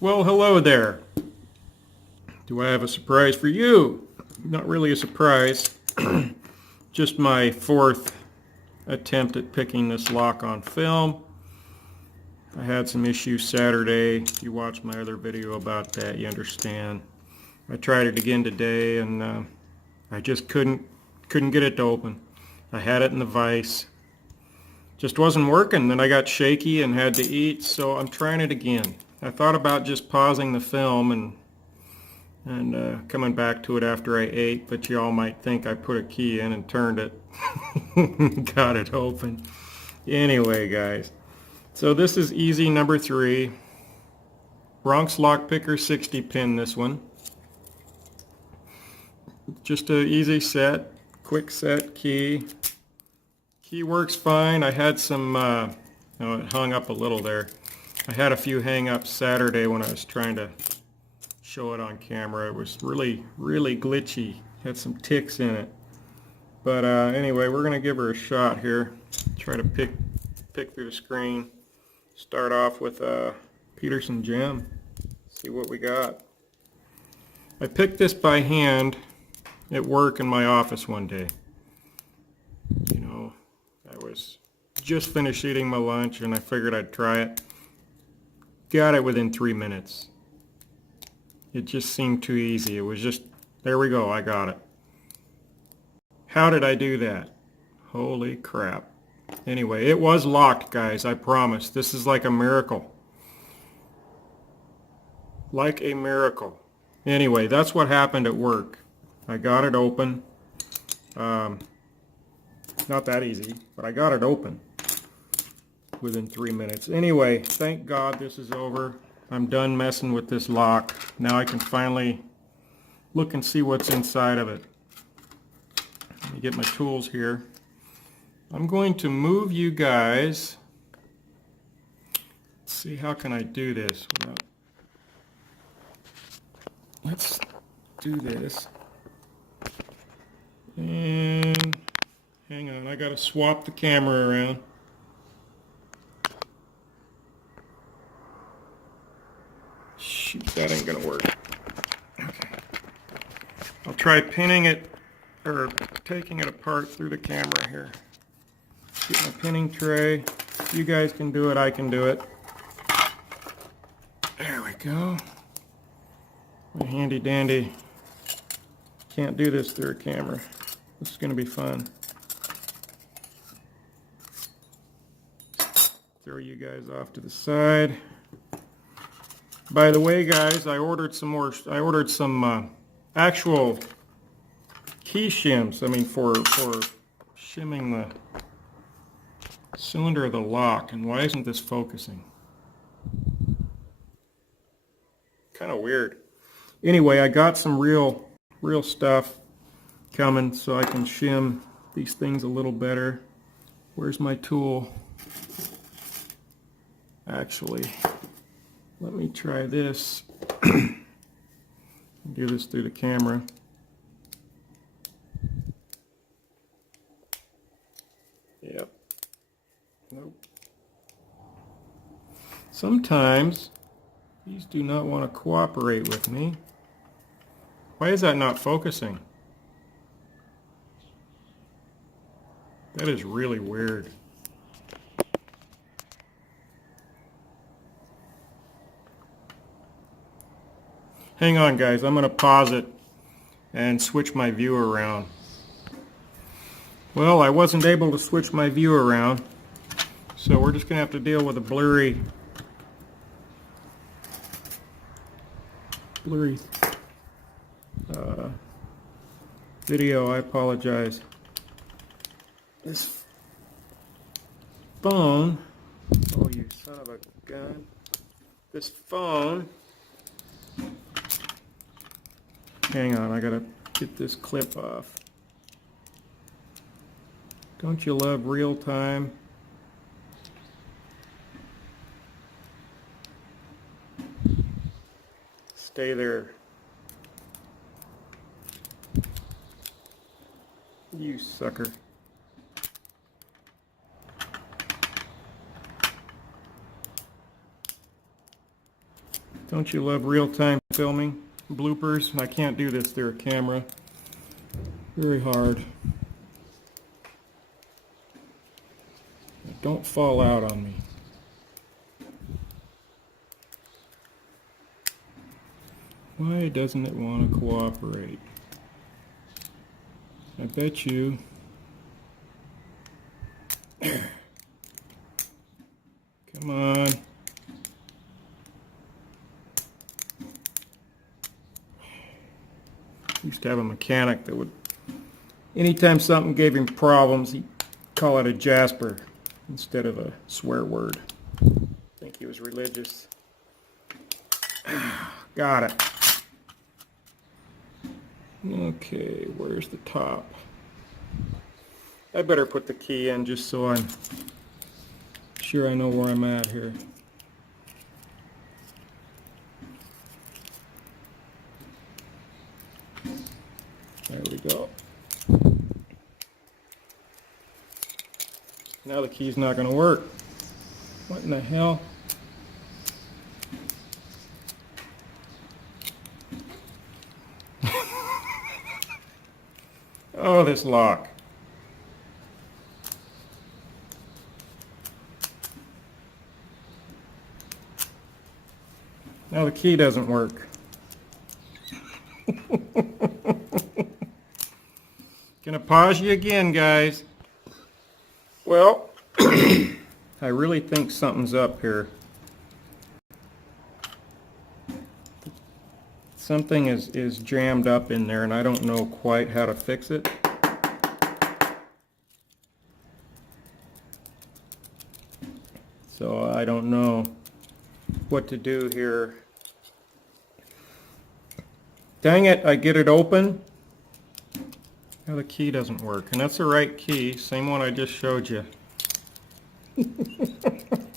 Well, hello there. Do I have a surprise for you? Not really a surprise, just my fourth attempt at picking this lock on film. I had some issues Saturday. If you watched my other video about that, you understand. I tried it again today and I just couldn't get it to open. I had it in the vise. Just wasn't working. Then I got shaky and had to eat, so I'm trying it again. I thought about just pausing the film and coming back to it after I ate, but you all might think I put a key in and turned it. Got it open. Anyway, guys, so this is easy number 3. Bronx Lockpicker 60 pin, this one. Just an easy set, quick set key. Key works fine. I had some, it hung up a little there. I had a few hang-ups Saturday when I was trying to show it on camera. It was really glitchy. Had some ticks in it. But anyway, we're going to give her a shot here. Try to pick through the screen. Start off with Peterson gem. See what we got. I picked this by hand at work in my office one day. You know, I was just finished eating my lunch and I figured I'd try it. Got it within 3 minutes. It just seemed too easy. It was just, there we go, I got it. How did I do that? Holy crap. Anyway, it was locked, guys, I promise. This is like a miracle. Like a miracle. Anyway, that's what happened at work. I got it open. Not that easy, but I got it open within 3 minutes. Anyway, thank God this is over. I'm done messing with this lock. Now I can finally look and see what's inside of it. Let me get my tools here. I'm going to move you guys. Let's see, how can I do this without... Let's do this. And hang on, I gotta swap the camera around. Shoot, that ain't gonna work. Okay. I'll try pinning it, or taking it apart through the camera here. Get my pinning tray. You guys can do it, I can do it. There we go. My handy dandy. Can't do this through a camera. This is gonna be fun. Throw you guys off to the side. By the way, guys, I ordered some actual key shims. I mean, for shimming the cylinder of the lock. And why isn't this focusing? Kind of weird. Anyway, I got some real stuff coming so I can shim these things a little better. Where's my tool? Actually, let me try this. Do this through the camera. Yep. Nope. Sometimes these do not want to cooperate with me. Why is that not focusing? That is really weird. Hang on, guys, I'm going to pause it and switch my view around. Well, I wasn't able to switch my view around, so we're just going to have to deal with a blurry video. I apologize. This phone, oh you son of a gun, this phone, hang on, I gotta get this clip off. Don't you love real time? Stay there. You sucker. Don't you love real-time filming? Bloopers? I can't do this through a camera. Very hard. Don't fall out on me. Why doesn't it want to cooperate? I bet you. Come on. Used to have a mechanic that would, anytime something gave him problems, he'd call it a Jasper instead of a swear word. I think he was religious. Got it. Okay, where's the top? I better put the key in just so I'm sure I know where I'm at here. There we go. Now the key's not going to work. What in the hell? Oh, this lock. Now the key doesn't work. Gonna pause you again, guys. Well, I really think something's up here. Something is jammed up in there and I don't know quite how to fix it. So I don't know what to do here. Dang it, I get it open. Now the key doesn't work. And that's the right key, same one I just showed you.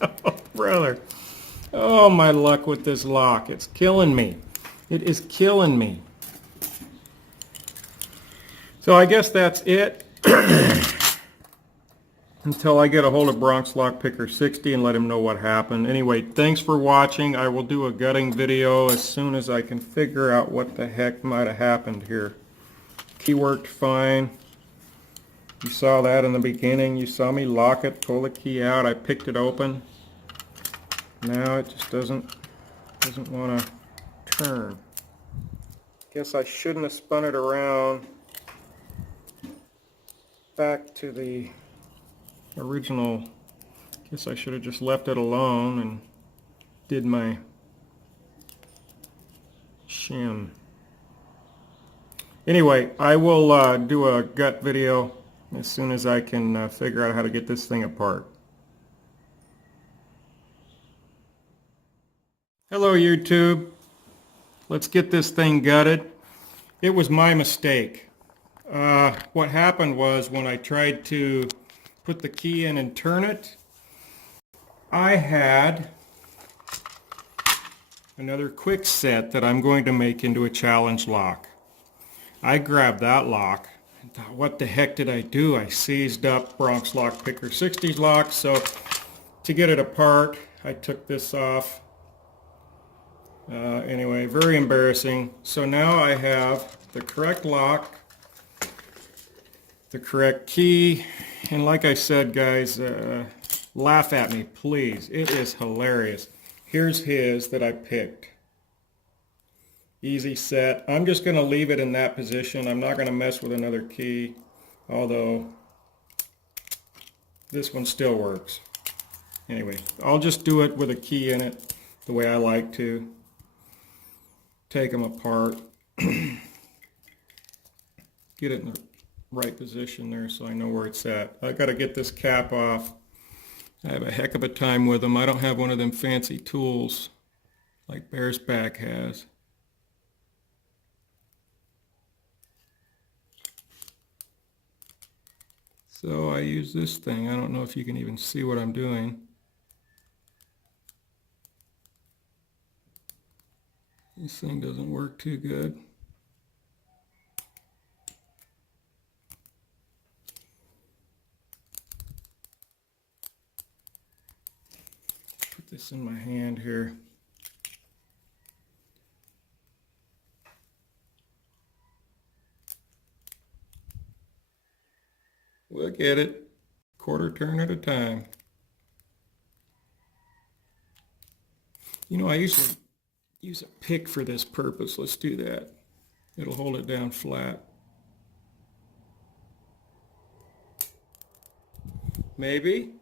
Oh, brother. Oh, my luck with this lock. It's killing me. It is killing me. So I guess that's it. Until I get a hold of Bronx Lockpicker 60 and let him know what happened. Anyway, thanks for watching. I will do a gutting video as soon as I can figure out what the heck might have happened here. Key worked fine. You saw that in the beginning. You saw me lock it, pull the key out. I picked it open. Now it just doesn't want to turn. Guess I shouldn't have spun it around back to the original. Guess I should have just left it alone and did my shim. Anyway, I will do a gut video as soon as I can figure out how to get this thing apart. Hello YouTube. Let's get this thing gutted. It was my mistake. What happened was when I tried to put the key in and turn it, I had another quick set that I'm going to make into a challenge lock. I grabbed that lock and thought, what the heck did I do? I seized up Bronx Lockpicker 60's lock, so to get it apart, I took this off. Anyway, very embarrassing. So now I have the correct lock, the correct key, and like I said, guys, laugh at me, please. It is hilarious. Here's his that I picked. Easy set. I'm just going to leave it in that position. I'm not going to mess with another key, although this one still works. Anyway, I'll just do it with a key in it the way I like to. Take them apart. Get it in the right position there so I know where it's at. I got to get this cap off. I have a heck of a time with them. I don't have one of them fancy tools like Bear's Back has. So I use this thing. I don't know if you can even see what I'm doing. This thing doesn't work too good. Put this in my hand here. get it. Quarter turn at a time. You know, I usually use a pick for this purpose. Let's do that. It'll hold it down flat. Maybe.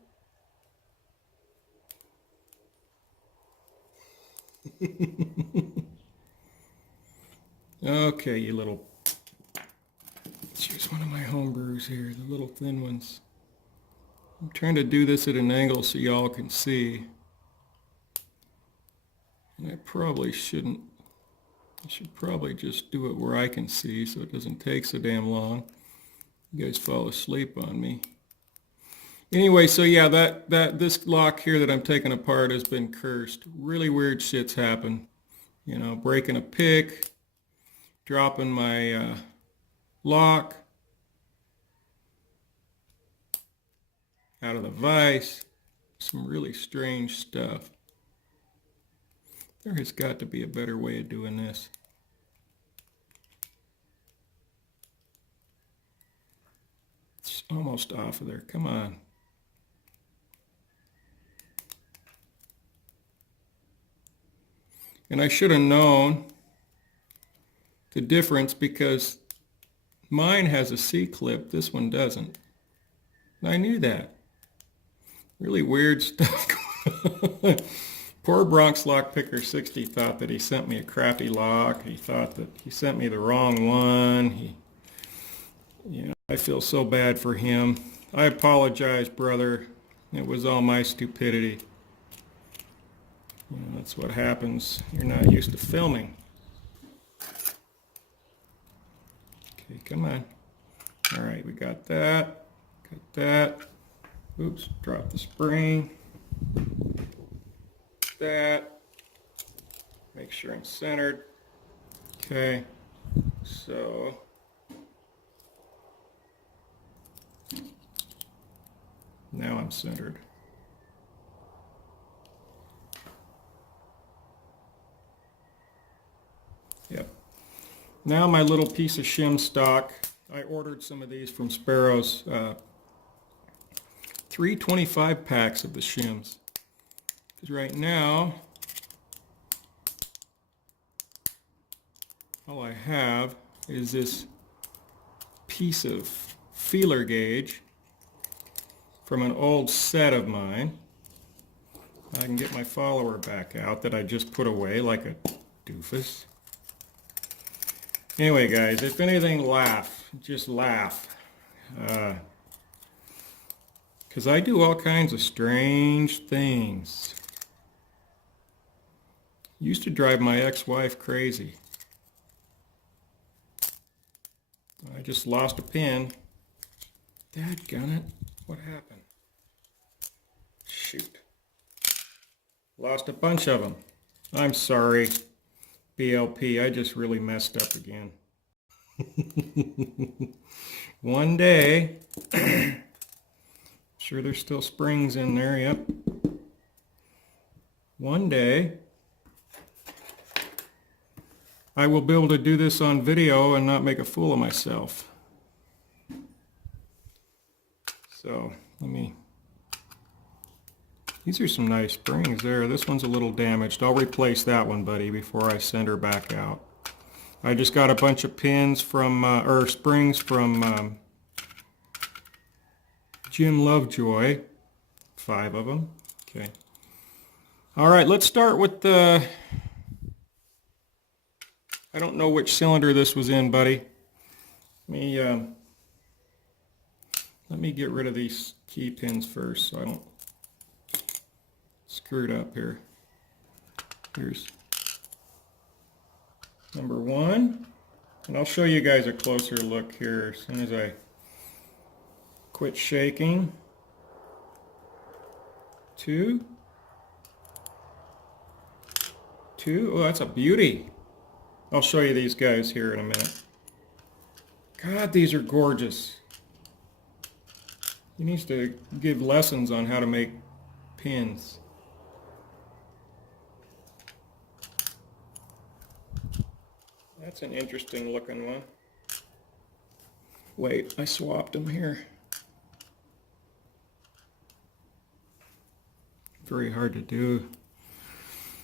Okay, you little... Choose one of my home brews here, the little thin ones. I'm trying to do this at an angle so y'all can see. And I probably shouldn't. I should probably just do it where I can see so it doesn't take so damn long. You guys fall asleep on me. Anyway, so yeah, this lock here that I'm taking apart has been cursed. Really weird shit's happened. You know, breaking a pick, dropping my lock out of the vise. Some really strange stuff. There has got to be a better way of doing this. It's almost off of there. Come on. And I should have known the difference because mine has a C-clip, this one doesn't. And I knew that. Really weird stuff going on. Poor Bronx Lockpicker 60 thought that he sent me a crappy lock. He thought that he sent me the wrong one. I feel so bad for him. I apologize, brother. It was all my stupidity. That's what happens. You're not used to filming. Okay, come on. All right, we got that. Got that. Oops, dropped the spring. That. Make sure I'm centered. Okay, so now I'm centered. Yep. Now my little piece of shim stock. I ordered some of these from Sparrows. 325 packs of the shims. Because right now, all I have is this piece of feeler gauge from an old set of mine. I can get my follower back out that I just put away like a doofus. Anyway, guys, if anything, laugh. Just laugh. Because I do all kinds of strange things. Used to drive my ex-wife crazy. I just lost a pin. Dadgummit. What happened? Shoot. Lost a bunch of them. I'm sorry, BLP. I just really messed up again. One day, sure there's still springs in there, yep. One day, I will be able to do this on video and not make a fool of myself. So, these are some nice springs there. This one's a little damaged. I'll replace that one, buddy, before I send her back out. I just got a bunch of pins from, or springs from Jim Lovejoy. 5 of them. Okay. All right, let's start with the... I don't know which cylinder this was in, buddy. Let me get rid of these key pins first so I don't screw it up here. Here's number 1. And I'll show you guys a closer look here as soon as I quit shaking. 2. Oh, that's a beauty. I'll show you these guys here in a minute. God, these are gorgeous. He needs to give lessons on how to make pins. That's an interesting looking one. Wait, I swapped them here. very hard to do.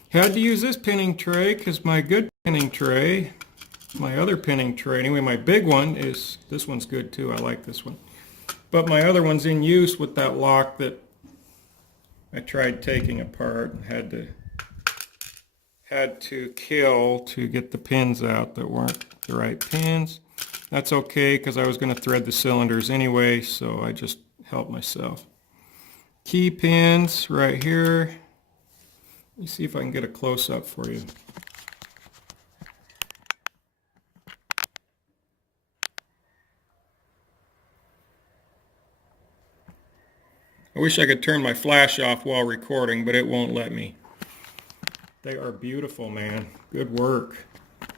Had to use this pinning tray because my good pinning tray, my other pinning tray, anyway, my big one is, this one's good too, I like this one. But my other one's in use with that lock that I tried taking apart and had to kill to get the pins out that weren't the right pins. That's okay because I was going to thread the cylinders anyway, so I just helped myself. Key pins right here. Let me see if I can get a close-up for you. I wish I could turn my flash off while recording, but it won't let me. They are beautiful, man. Good work.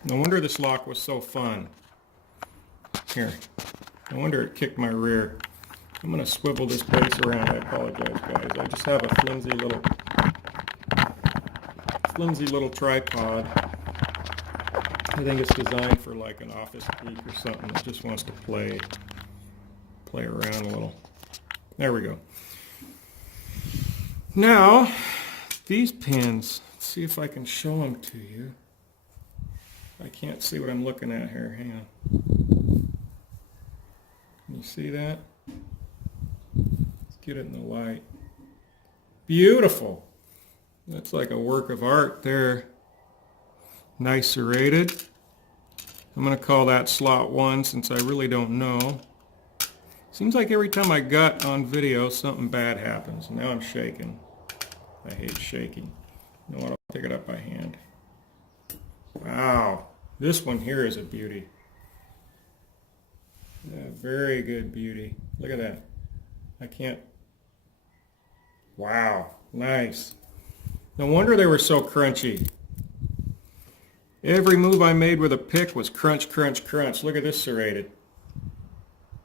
No wonder this lock was so fun. Here. No wonder it kicked my rear. I'm going to swivel this base around. I apologize, guys. I just have a flimsy little tripod. I think it's designed for like an office geek or something that just wants to play around a little. There we go. Now, these pins, let's see if I can show them to you. I can't see what I'm looking at here. Hang on. Can you see that? Let's get it in the light. Beautiful. That's like a work of art there. Nice serrated. I'm going to call that slot 1 since I really don't know. Seems like every time I gut on video, something bad happens. Now I'm shaking. I hate shaking. You know what? I'll pick it up by hand. Wow. This one here is a beauty. Yeah, very good beauty. Look at that. I can't. Wow. Nice. No wonder they were so crunchy. Every move I made with a pick was crunch, crunch, crunch. Look at this serrated.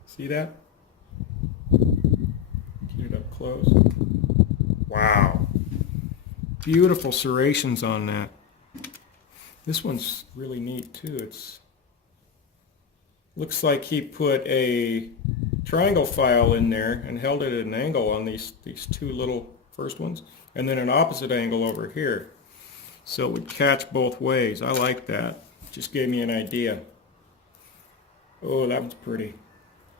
See that? Get it up close. Wow. Beautiful serrations on that. This one's really neat too. It's looks like he put a triangle file in there and held it at an angle on these two little first ones, and then an opposite angle over here. So it would catch both ways. I like that. Just gave me an idea. Oh, that was pretty.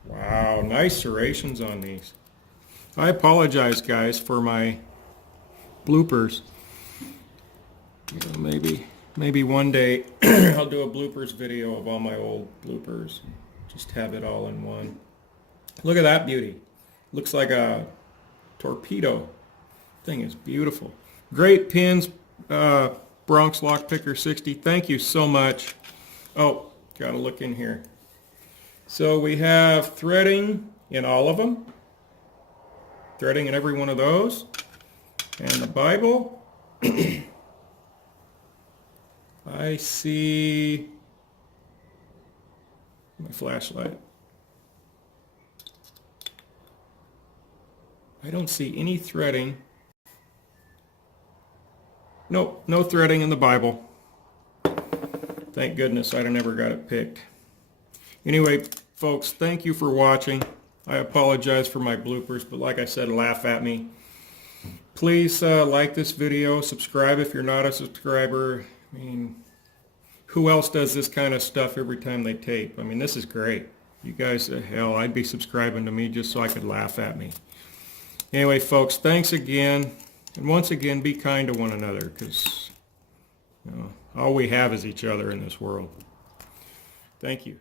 Wow, nice serrations on these. I apologize, guys, for my bloopers. You know, maybe one day I'll do a bloopers video of all my old bloopers. Just have it all in one. Look at that beauty. Looks like a torpedo. Thing is beautiful. Great pins, Bronx Lockpicker 60. Thank you so much. Oh, gotta look in here. So we have threading in all of them. Threading in every one of those. And the Bible. I see my flashlight. I don't see any threading. Nope, no threading in the Bible. Thank goodness I never got it picked. Anyway, folks, thank you for watching. I apologize for my bloopers, but like I said, laugh at me. Please like this video, subscribe if you're not a subscriber. I mean, who else does this kind of stuff every time they tape? I mean, this is great. You guys, hell, I'd be subscribing to me just so I could laugh at me. Anyway, folks, thanks again. And once again, be kind to one another, because you know, all we have is each other in this world. Thank you.